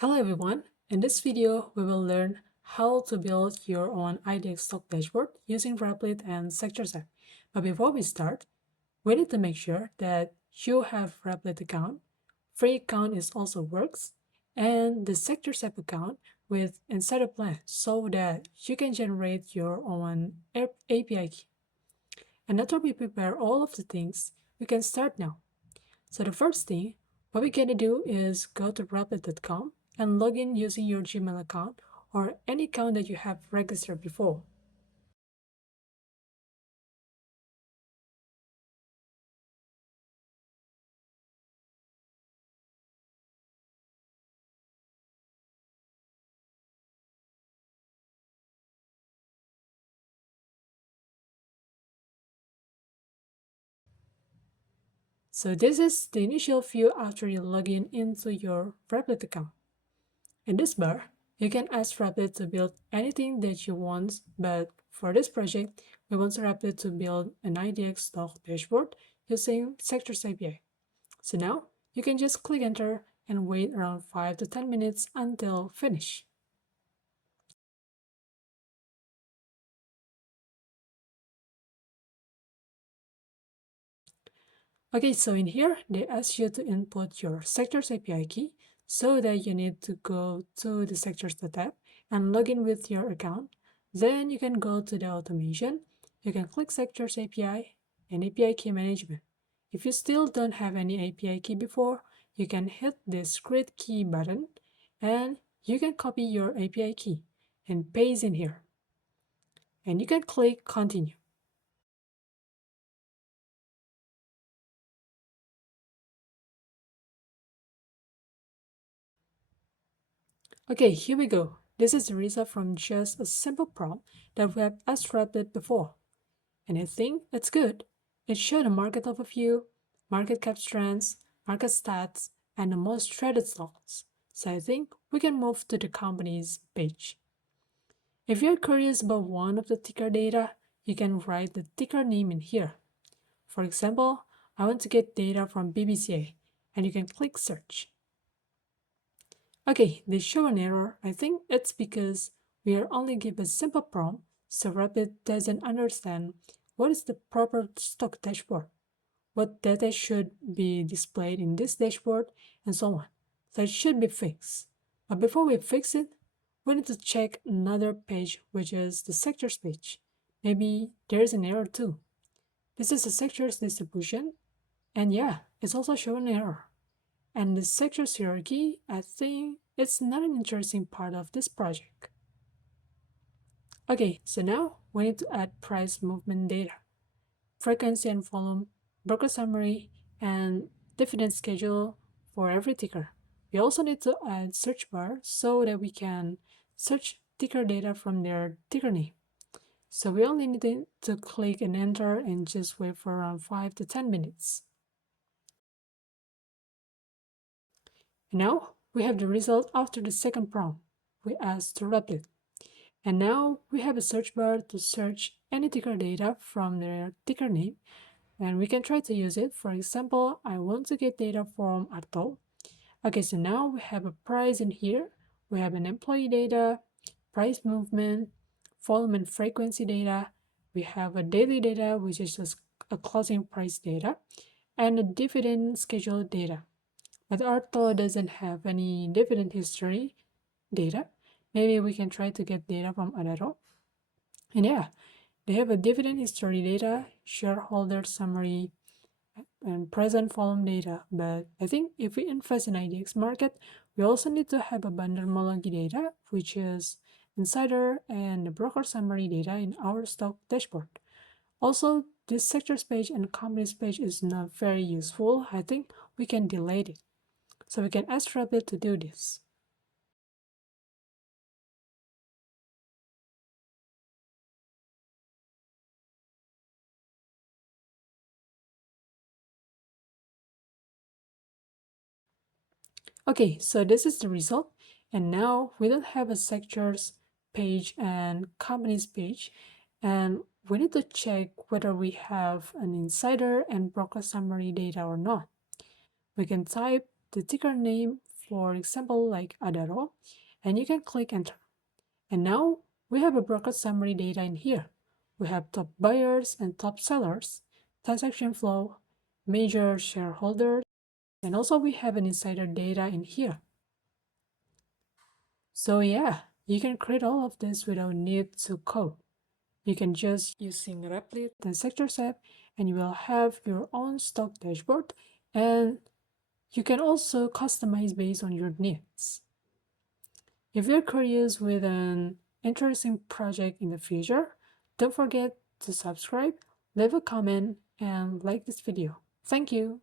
Hello everyone, in this video we will learn how to build your own IDX stock dashboard using Replit and Sectors App. But before we start, we need to make sure that you have Replit account, free account is also works, and the Sectors App account with insider plan so that you can generate your own API key. And after we prepare all of the things, we can start now. So the first thing, what we're gonna do is go to Replit.com and log in using your Gmail account or any account that you have registered before. So this is the initial view after you log in into your Replit account. In this bar, you can ask Replit to build anything that you want, but for this project, we want Replit to build an IDX stock dashboard using Sectors API. So now you can just click enter and wait around 5 to 10 minutes until finish. Okay, so in here, they ask you to input your Sectors API key so that you need to go to the Sectors tab and log in with your account. Then you can go to the automation. You can click Sectors API and API key management. If you still don't have any API key before, you can hit this create key button and you can copy your API key and paste in here. And you can click continue. Okay, here we go. This is the result from just a simple prompt that we have abstracted before. And I think it's good. It showed a market overview, market cap trends, market stats, and the most traded stocks. So I think we can move to the company's page. If you're curious about one of the ticker data, you can write the ticker name in here. For example, I want to get data from BBCA, and you can click search. Okay, they show an error. I think it's because we are only given a simple prompt, so Replit doesn't understand what is the proper stock dashboard, what data should be displayed in this dashboard, and so on. So it should be fixed. But before we fix it, we need to check another page, which is the sectors page. Maybe there's an error too. This is the sectors distribution, and yeah, it's also showing an error. And the sectors hierarchy, I think it's not an interesting part of this project. Okay, so now we need to add price movement data, frequency and volume, broker summary, and dividend schedule for every ticker. We also need to add search bar so that we can search ticker data from their ticker name. So we only need to click and enter and just wait for around 5 to 10 minutes. Now we have the result after the second prompt. We asked to Replit. And now we have a search bar to search any ticker data from their ticker name. And we can try to use it. For example, I want to get data from Arto. Okay, so now we have a price in here. We have an employee data, price movement, volume and frequency data. We have a daily data, which is just a closing price data, and a dividend schedule data. But Arto doesn't have any dividend history data. Maybe we can try to get data from Adaro. And yeah, they have a dividend history data, shareholder summary, and present volume data. But I think if we invest in IDX market, we also need to have a bandarmologi data, which is insider and the broker summary data in our stock dashboard. Also, this sectors page and companies page is not very useful. I think we can delete it. So we can ask Replit to do this. Okay, so this is the result. And now we don't have a sectors page and companies page. And we need to check whether we have an insider and broker summary data or not. We can type the ticker name for example like Adaro, and you can click enter. And now we have a broker summary data in here. We have top buyers and top sellers, transaction flow, major shareholders, and also we have an insider data in here. So yeah, you can create all of this without need to code. You can just using Replit and Sectors app, and you will have your own stock dashboard, and you can also customize based on your needs. If you're curious with an interesting project in the future, don't forget to subscribe, leave a comment, and like this video. Thank you.